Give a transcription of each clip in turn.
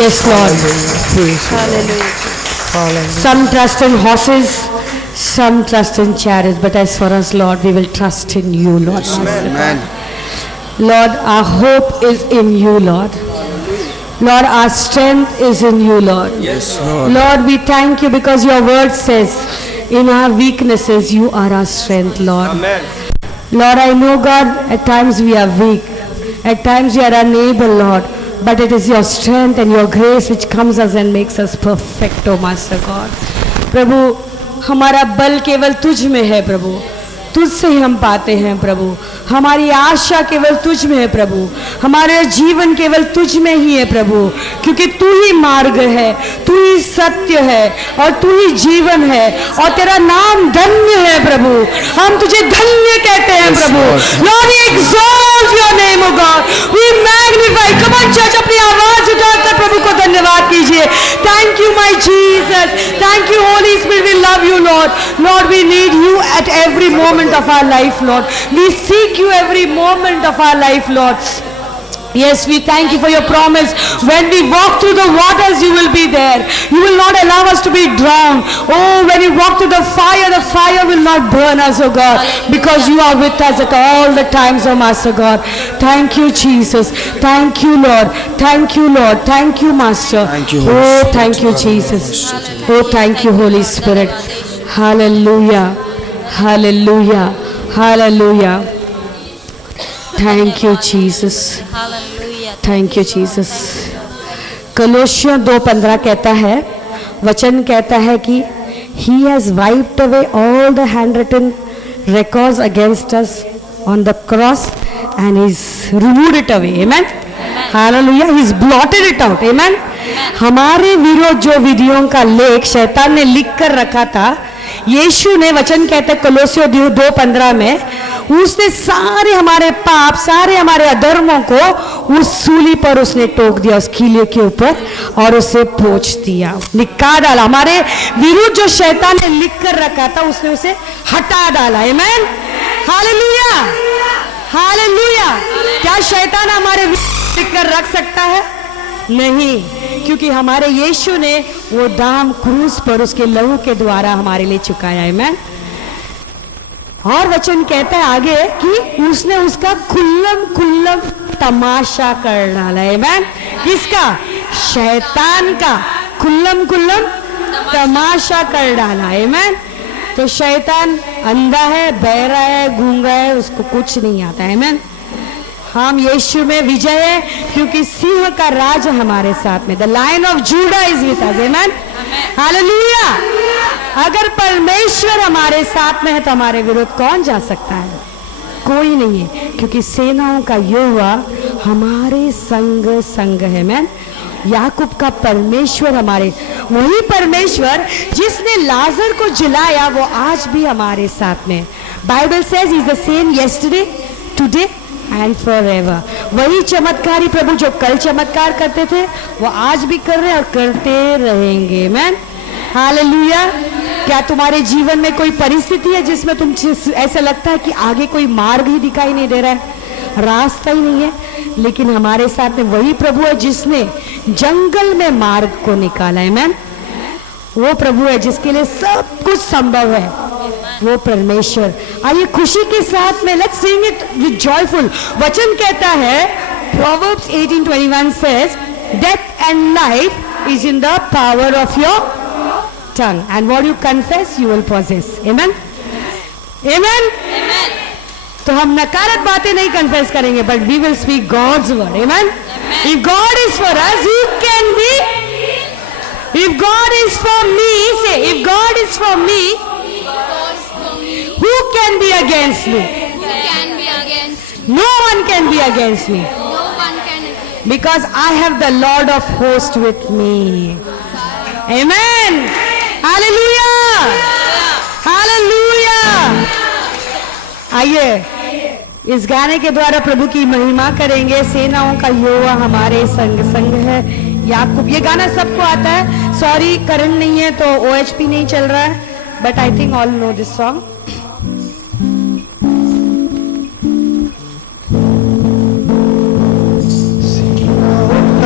Yes, Lord. Hallelujah. Some trust in horses, some trust in chariots, but as for us, Lord, we will trust in you, Lord. Amen. Lord, our hope is in you, Lord. Lord, our strength is in you, Lord. Yes, Lord. Lord, we thank you because your word says, in our weaknesses, you are our strength, Lord. Amen. Lord, I know, God, at times we are weak. At times we are unable, Lord. But it is your strength and your grace which comes us and makes us perfect, oh Master God. प्रभु, हमारा बल केवल तुझ में है प्रभु, तुझसे ही हम पाते हैं प्रभु, हमारी आशा केवल तुझ में है प्रभु, हमारा जीवन केवल तुझ में ही है प्रभु, क्योंकि तू ही मार्ग है, तू ही सत्य है और तू ही जीवन है और तेरा नाम धन्य है प्रभु, हम तुझे धन्य कहते हैं प्रभु। Lord, we exalt your name, O God, we magnify. Come on church, अपनी आवाज उठाकर प्रभु को धन्यवाद कीजिए। Thank you my Jesus, thank you Holy Spirit, we love you Lord. Lord, we need you at every moment of our life, Lord. We seek you every moment of our life, Lord. Yes, we thank you for your promise. When we walk through the waters, you will be there. You will not allow us to be drowned. Oh, when you walk through the fire will not burn us, oh God, because you are with us at all the times, oh Master God. Thank you, Jesus. Thank you, Lord. Thank you, Lord. Thank you, Master. Thank you, Holy Oh, Spirit. thank you, Jesus. Oh, thank you, Holy Spirit. Hallelujah. Hallelujah. Hallelujah. Thank you, Jesus. Hallelujah. Thank you Jesus. कलोसियों 2:15 कहता है, वचन कहता है कि He has wiped away all the handwritten records against us on the cross and He's removed it away. Amen. Hallelujah. He's blotted it out. Amen. हमारे विरोध जो विधियों का लेख शैतान ने लिख कर रखा था, यीशु ने, वचन कहते हैं कलोसियों 2:15 में, उसने सारे हमारे पाप, सारे हमारे अधर्मों को उस सूली पर उसने टोक दिया, उस कीले के ऊपर, और उसे पोंछ दिया, निकाल डाला। हमारे विरुद्ध जो शैतान ने लिख कर रखा था उसने उसे हटा डाला। आमेन। हालेलुया। हालेलुया। क्या शैतान हमारे विरुद्ध लिख कर रख सकता है? नहीं, क्योंकि हमारे यीशु ने वो दाम क्रूस पर उसके लहू के द्वारा हमारे लिए चुकाया है। आमेन। और वचन कहता है आगे कि उसने उसका खुल्लम तमाशा कर डाला है। आमेन। किसका? शैतान का खुल्लम तमाशा कर डाला है। आमेन। तो शैतान अंधा है, बहरा है, गूंगा है, उसको कुछ नहीं आता है। आमेन। हम यीशु में विजय है, क्योंकि सिंह का राज हमारे साथ में, the lion of Judah is with us. Amen. Hallelujah. अगर परमेश्वर हमारे साथ में है तो हमारे विरुद्ध कौन जा सकता है? कोई नहीं है, क्योंकि सेनाओं का यहोवा हमारे संग है। आमेन। याकूब का परमेश्वर हमारे, वही परमेश्वर जिसने लाजर को जिलाया वो आज भी हमारे साथ में। Bible says is the same yesterday, today and forever. वही चमत्कारी प्रभु जो कल चमत्कार करते थे वो आज भी कर रहे हैं और करते रहेंगे। आमेन। हालेलुया। क्या तुम्हारे जीवन में कोई परिस्थिति है जिसमें तुम ऐसा लगता है कि आगे कोई मार्ग ही दिखाई नहीं दे रहा है, रास्ता ही नहीं है? लेकिन हमारे साथ में वही प्रभु है जिसने जंगल में मार्ग को निकाला है। आमेन। वो प्रभु है जिसके लिए सब कुछ संभव है, वो परमेश्वर। आइए खुशी के साथ में let's sing it with joyful. वचन कहता है, Proverbs 18:21 says, death and life is in the power of your tongue, and what you confess you will possess. Amen. Amen. तो हम नकारात्मक बातें नहीं कन्फेस करेंगे, but we will speak God's word. Amen. If God is for us, who can be? If God is for me, say, if God is for me, who can be against me? No one can be against me. Because I have the Lord of hosts with me. Amen. Hallelujah. Hallelujah. आइए इस गाने के द्वारा प्रभु की महिमा करेंगे। सेनाओं का यहोवा हमारे संग है। याकूब, ये गाना सबको आता है। सॉरी करंट नहीं है तो OHP नहीं चल रहा है, but I think all know this song. यहोवा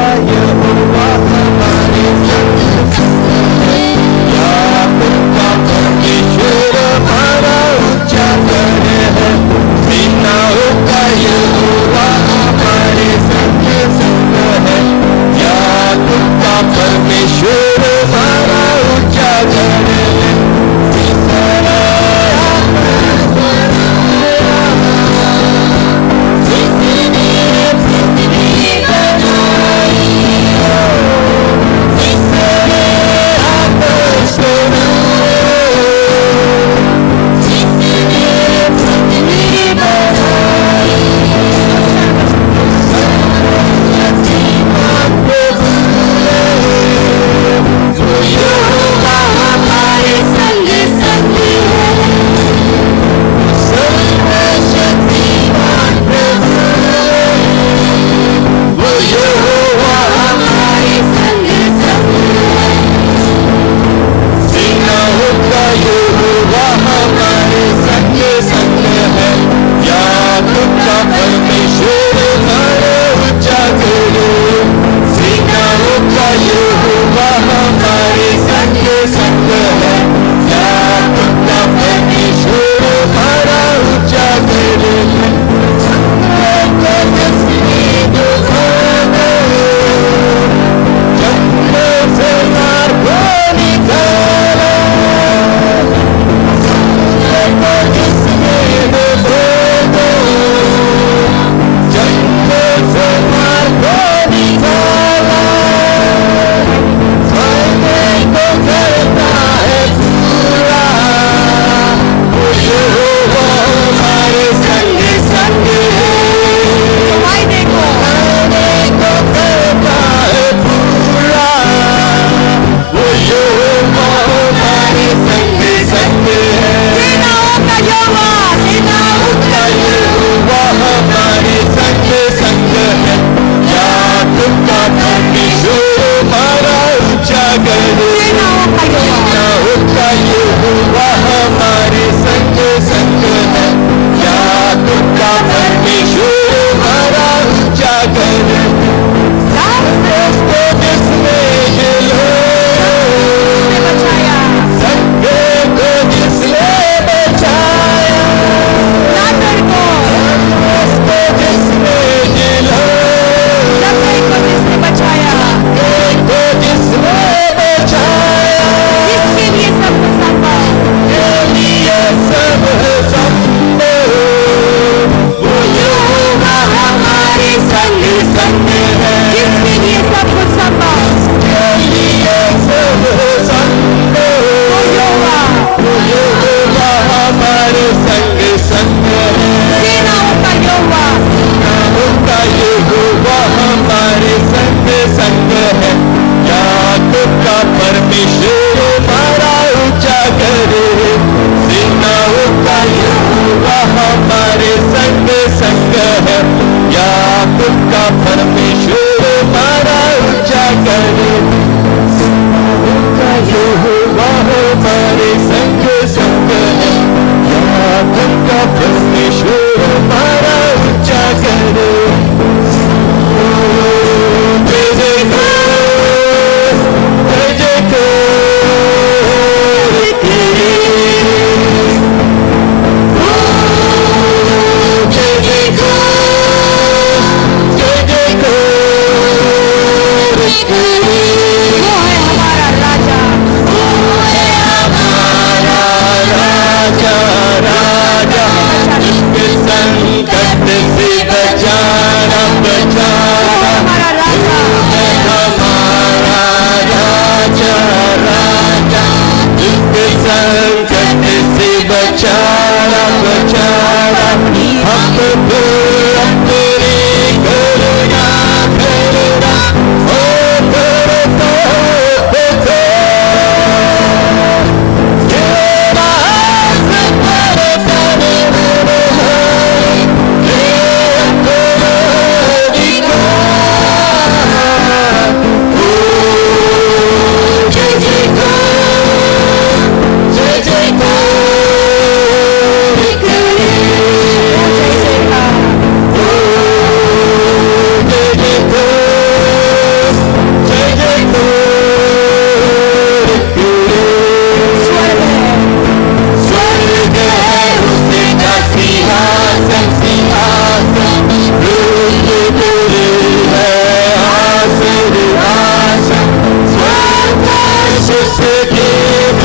Give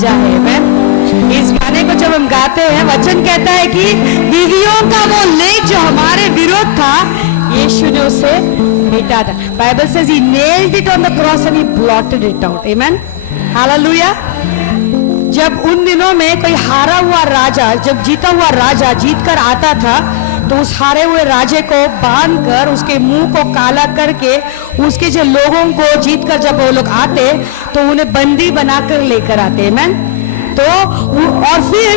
राजा है। मैं इस गाने को जब हम गाते हैं, वचन कहता है कि विधियों का वो लेख जो हमारे विरोध था, यीशु ने उसे मिटा था। Bible says he nailed it on the cross and he blotted it out. आमेन, हालेलुया। जब उन दिनों में कोई हारा हुआ राजा, जब जीता हुआ राजा जीत कर आता था, तो उस हारे हुए राजे को बांध कर उसके मुंह को काला करके उसके जो लोगों को जीत कर जब वो लोग आते तो उन्हें बंदी बनाकर लेकर आते। मैन तो और फिर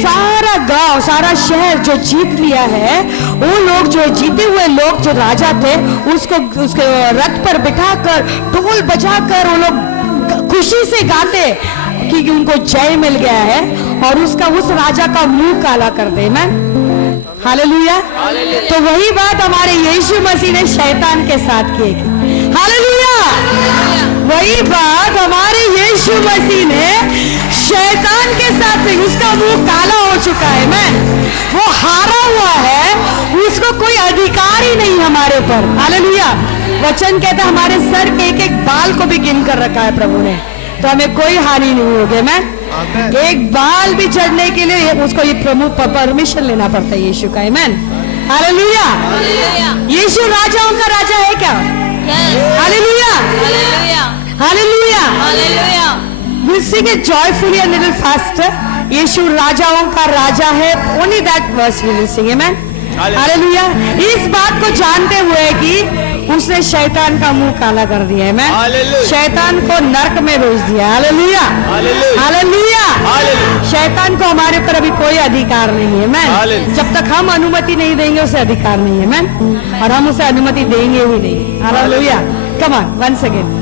सारा गांव, सारा शहर जो जीत लिया है, वो लोग जो जीते हुए लोग जो राजा थे उसको उसके रथ पर बिठाकर ढोल बजाकर वो लोग खुशी से गाते कि उनको जय मिल गया है, और उसका उस राजा का मुंह काला कर दे। Man hallelujah. तो वही बात हमारे यीशु मसीह ने शैतान के साथ की। हालेलुया। वही बात हमारे यीशु मसीह ने शैतान के साथ की, उसका मुंह काला हो चुका है। मैं वो हारा हुआ है, उसको कोई अधिकार ही नहीं हमारे पर। हालेलुया। वचन कहता है हमारे सर के एक एक बाल को भी गिन कर रखा है प्रभु ने, तो हमें कोई हानि नहीं होगी। मैं एक बाल भी चढ़ने के लिए उसको ये प्रमुख परमिशन लेना पड़ता है यीशु का। आमेन, हालेलुया। यीशु राजाओं का राजा है क्या? Hallelujah, hallelujah, hallelujah. We'll sing it joyfully a little faster. यीशु राजाओं का राजा है। Only that verse we will sing. Amen, hallelujah. इस बात को जानते हुए कि उसने शैतान का मुंह काला कर दिया है। मैं शैतान को नरक में भेज दिया। Hallelujah, hallelujah. शैतान को हमारे ऊपर अभी कोई अधिकार नहीं है। मैं जब तक हम अनुमति नहीं देंगे उसे अधिकार नहीं है। मैं और हम उसे अनुमति देंगे ही नहीं। Hallelujah. Come on once again.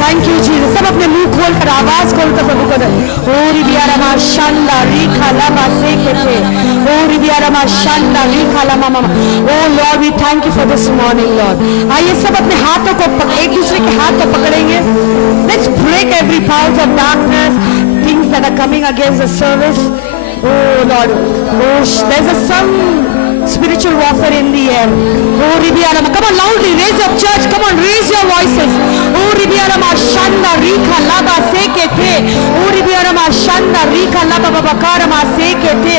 Thank you Jesus. सब अपने मुंह खोलकर आवाज खोलकर प्रभु को ओरी बियारमा शांदा रीखा लामा सेकेते ओरी बियारमा शांदा रीखा लामा मामा। O Lord we thank you for this morning Lord. आइए सब अपने हाथों को एक दूसरे के हाथ को पकड़ेंगे। Let's break every powers of darkness, things that are coming against the service. Oh Lord, oh there's some spiritual warfare in the air. Oh Ribiarama, come on loudly, raise up church, come on raise your voices. Oh Ribiarama Shanda Rika Laba Sekete. Oh Ribiarama Shanda Rika Laba Babakarama Sekete.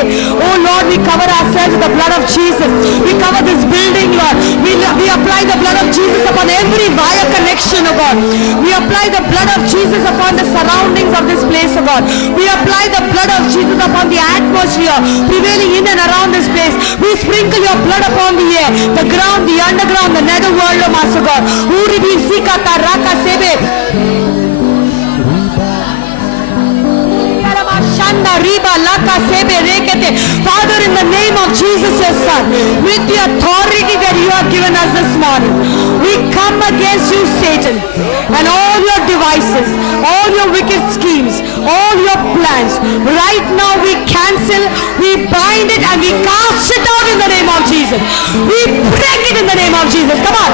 Oh Lord, we cover ourselves with the blood of Jesus. We cover this building, Lord. We apply the blood of Jesus upon every wire connection, oh God. We apply the blood of Jesus upon the surroundings of this place, oh God. We apply the blood of Jesus upon the atmosphere prevailing in and around this place. We sprinkle your blood upon the air, the ground, the underground, the nether world, oh Master God. Uribi Sikata Raka Sebe Shanda shanda riba laka sebe rekete. Father, in the name of Jesus, your Son, with the authority that you have given us this morning, we come against you, Satan, and all your devices, all your wicked schemes, all your plans. Right now we cancel, we bind it, and we cast it out in the name of Jesus. We break it in the name of Jesus. Come on.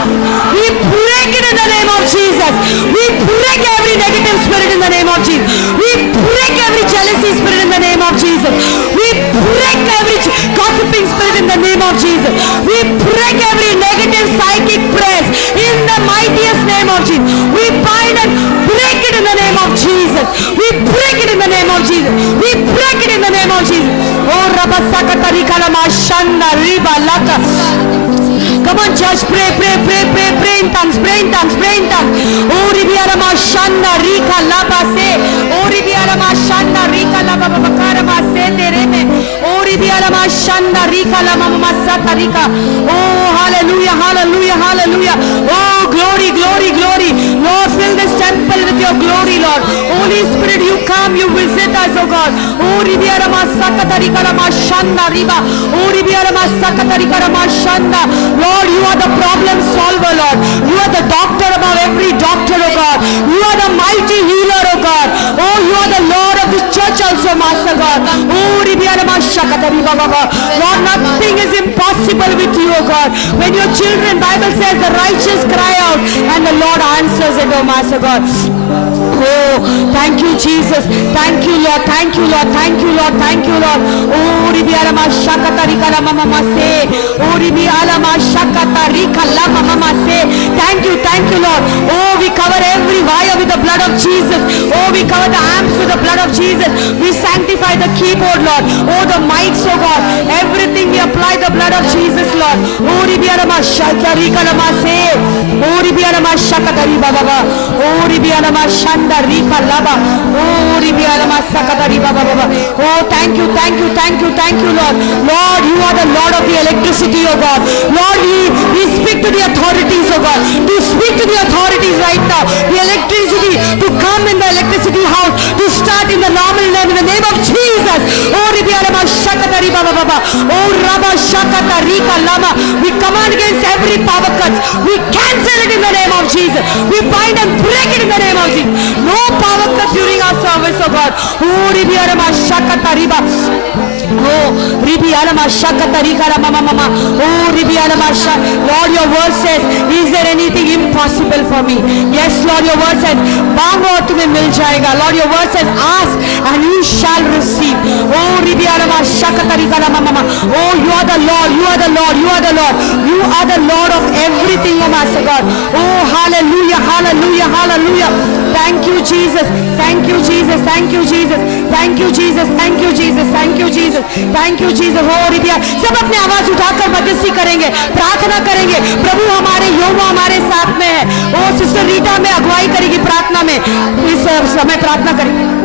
We break it in the name of Jesus. We break every negative spirit in the name of Jesus. We break every jealousy spirit in the name of Jesus. We break every gossiping spirit in the name of Jesus. We break every negative psychic prayers in the mightiest name of Jesus. We bind and break it in the name of Jesus. We break it in the name of Jesus. We break it in the name of Jesus. Oh, Rabasakata Rikala Mashanda Riba Laka. Come on, church, pray, pray, pray, pray, pray in tongues, pray in tongues, pray in tongues. Oh, Ribiara Mashanda Rika Laba Se. Oh, Ribiara Mashanda Rika Laba Bakara Mase Tereme. Oh, Ribiara Mashanda Rika Lama Masata Rika. Oh, hallelujah, hallelujah, hallelujah. Oh, glory, glory, glory. Lord, fill this temple with your glory, Lord. Holy Spirit, you come, you visit us, oh God. Oh, Ribiara Masakata Rika Lama Shanda Riba. Oh, Ribiara Masakata Rika Lama Shanda. Lord, you are the problem solver, Lord. You are the doctor above every doctor, oh God. You are the mighty healer, oh God. Oh, you are the Lord of the church also, Master God. Oh, Lord, nothing is impossible with you, oh God. When your children, Bible says, the righteous cry out and the Lord answers it, oh Master God. Oh, thank you, Jesus. Thank you, Lord. Thank you, Lord. Thank you, Lord. Thank you, Lord. Oh, Ribiala Mashakata Rika Mama Se. Oh, Ribiala Mashakata Rika Mama Se. Thank you, Lord. Oh, we cover every wire with the blood of Jesus. Oh, we cover the amps with the blood of Jesus. We sanctify the keyboard, Lord. Oh, the mics, oh God. Everything we apply the blood of Jesus, Lord. Oh, Ribiala Mashakata Rika Se. Oh, Ribiala Mashakata Riba Baba. Oh, Ribiala Mashanda Rika Laba. Oh, Ribiala Masakata Riba Baba. Oh, thank you, Lord. Lord, you are the Lord of the electricity, oh God. Lord, we speak to the authorities, oh God. To speak to the authorities right now. The electricity to come in the electricity house. To start in the normal name, in the name of Jesus. Oh, Ribiala Mashakata Riba Baba. Oh, Rabba Shakata Rika Lama. We command against every power cut. We cancel it in the name of Jesus. We bind and break it in the name of Jesus. No power cut during our service, oh God. Oh, Ribiara Mashakata Riba. Oh, Ribiara Mashakata Rika Mama. Oh, Ribiara Masha. Lord, your word says, is there anything impossible for me? Yes, Lord, your word says, मांगो और तुम्हें मिल जाएगा. Lord, your word says, ask and you shall receive. Oh, Ribiara Mashakata Rika Mama. Oh, you are the Lord. You are the Lord. You are the Lord. You are the Lord of everything, oh Master God. Oh, hallelujah, hallelujah, hallelujah. Thank you, Jesus. Thank you, Jesus. Thank you, Jesus. Thank you, Jesus. Thank you, Jesus. Thank you, Jesus. Thank you, Jesus. हो रिबिया सब अपने आवाज उठाकर मदद करेंगे, प्रार्थना करेंगे. प्रभु हमारे यहोवा हमारे साथ में है. ओ सिस्टर रीटा में अगुवाई करेगी प्रार्थना में. इस समय प्रार्थना करेंगे.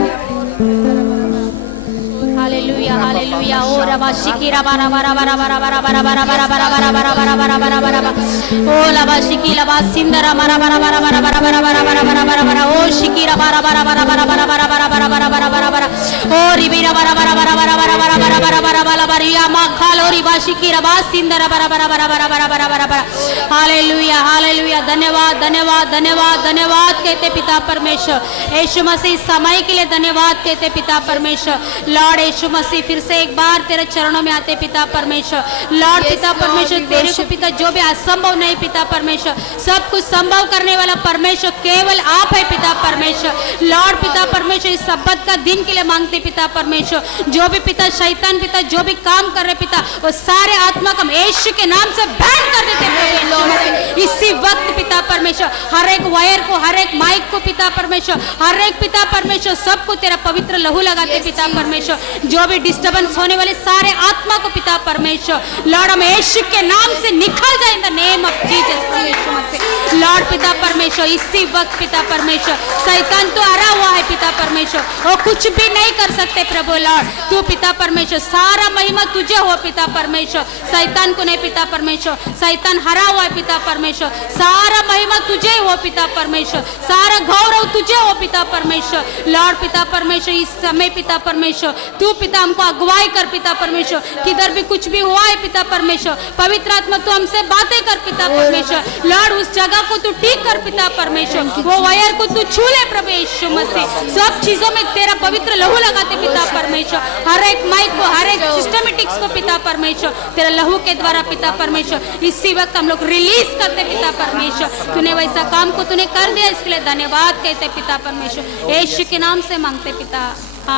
हालेलुया हालेलुया ओ रबा शिकीरा बारा बारा बारा बारा बारा बारा बारा बारा बारा बारा बारा बारा बारा बारा बारा बारा ओ लबा शिकी लबा सिंदरा बारा बारा बारा बारा बारा बारा बारा बारा बारा बारा बारा ओ शिकीरा बारा बारा बारा बारा बारा बारा बारा बारा बारा बारा बारा बारा ओ रिबीरा बारा बारा बारा बारा बारा बारा बारा बारा बारा बारा बारिया मा खालो रिबा शिकीरा बा सिंदरा बारा बारा बारा बारा बारा बारा बारा बारा हालेलुया हालेलुया. धन्यवाद धन्यवाद धन्यवाद धन्यवाद कहते पिता परमेश्वर. यीशु मसीह समय के लिए धन्यवाद कहते पिता परमेश्वर. लॉर्ड यीशु मसीह फिर से एक बार तेरे चरणों में आते पिता परमेश्वर. लॉर्ड पिता परमेश्वर तेरे को पिता जो भी असंभव नहीं पिता परमेश्वर सब कुछ संभव करने वाला परमेश्वर केवल आप है पिता परमेश्वर. लॉर्ड पिता परमेश्वर इस सब्बत का दिन के लिए मांगते पिता परमेश्वर. जो भी पिता शैतान पिता जो भी काम कर रहे पिता वो सारे आत्मा का यीशु के नाम से बैन कर देते लॉर्ड. इसी वक्त पिता परमेश्वर हर एक वायर को हर एक माइक को पिता परमेश्वर हर एक पिता परमेश्वर सबको तेरा पवित्र लहू लगाते पिता परमेश्वर. जो भी डिस्टर्बेंस होने वाले सारे आत्मा को पिता परमेश्वर लॉर्ड हम यीशु के नाम से निकल जाए in the name of Jesus परमेश्वर मसीह लॉर्ड पिता परमेश्वर इसी वक्त पिता परमेश्वर शैतान तो हरा हुआ है पिता परमेश्वर वो कुछ भी नहीं कर सकते प्रभु लॉर्ड तू पिता परमेश्वर सारा महिमा तुझे हो पिता परमेश्वर शैतान को नहीं पिता परमेश्वर शैतान हरा हुआ है पिता परमेश्वर सारा महिमा तुझे हो पिता परमेश्वर सारा गौरव तुझे हो पिता परमेश्वर लॉर्ड पिता परमेश्वर इस समय पिता परमेश्वर तू पिता हमको अगुवाई कर पिता परमेश्वर किधर भी कुछ भी हुआ है पिता परमेश्वर पवित्र आत्मा तू हमसे बातें कर पिता परमेश्वर लॉर्ड उस जगह को तू ठीक कर पिता परमेश्वर वो वायर को तू छू ले प्रभु यीशु मसीह सब चीजों में तेरा पवित्र लहू लगाते पिता परमेश्वर हर एक माइक को हर एक सिस्टमेटिक्स को पिता परमेश्वर तेरा लहू के द्वारा पिता परमेश्वर इसी वक्त हम लोग रिलीज करते पिता परमेश्वर तूने वैसा काम को तूने कर दिया इसके लिए धन्यवाद कहते पिता परमेश्वर यीशु के नाम से मांगते पिता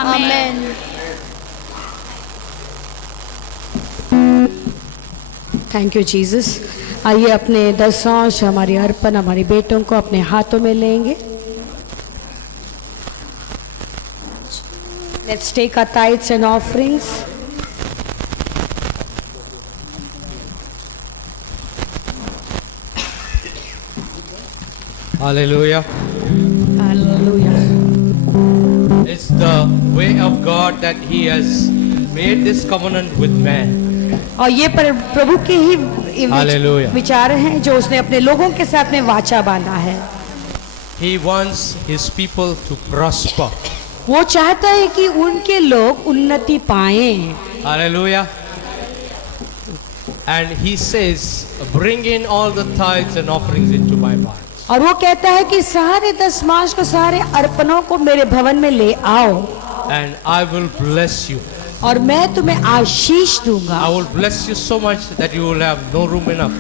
आमीन थैंक यू जीसस। आइए अपने दशांश हमारी अर्पण हमारे बेटों को अपने हाथों में लेंगे। Let's take our tithes and offerings. Hallelujah. Hallelujah. It's the way of God that He has made this covenant with man. और ये प्रभु के ही Hallelujah. विचार हैं जो उसने अपने लोगों के साथ में वाचा बांधा है। He wants His people to prosper. वो चाहता है कि उनके लोग उन्नति पाएं। Hallelujah. And He says, bring in all the tithes and offerings into my barns. और वो कहता है कि सारे दशमांश को सारे अर्पणों को मेरे भवन में ले आओ And I will bless you. और मैं तुम्हें आशीष दूंगा। I will bless you so much that you will have no room enough.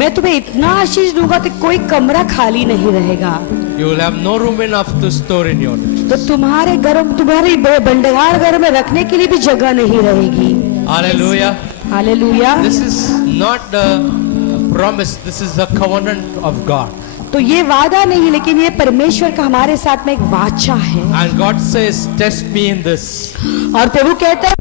मैं तुम्हें इतना आशीष दूंगा कि कोई कमरा खाली नहीं रहेगा। You will have no room enough to store in your riches. तो तुम्हारे घर तुम्हारे भंडार घर में रखने के लिए भी जगह नहीं रहेगी। Hallelujah. Hallelujah. This is not the promise. This is the covenant of God. तो ये वादा नहीं लेकिन ये परमेश्वर का हमारे साथ में एक वाचा है। And God says, test me in this. और प्रभु कहता है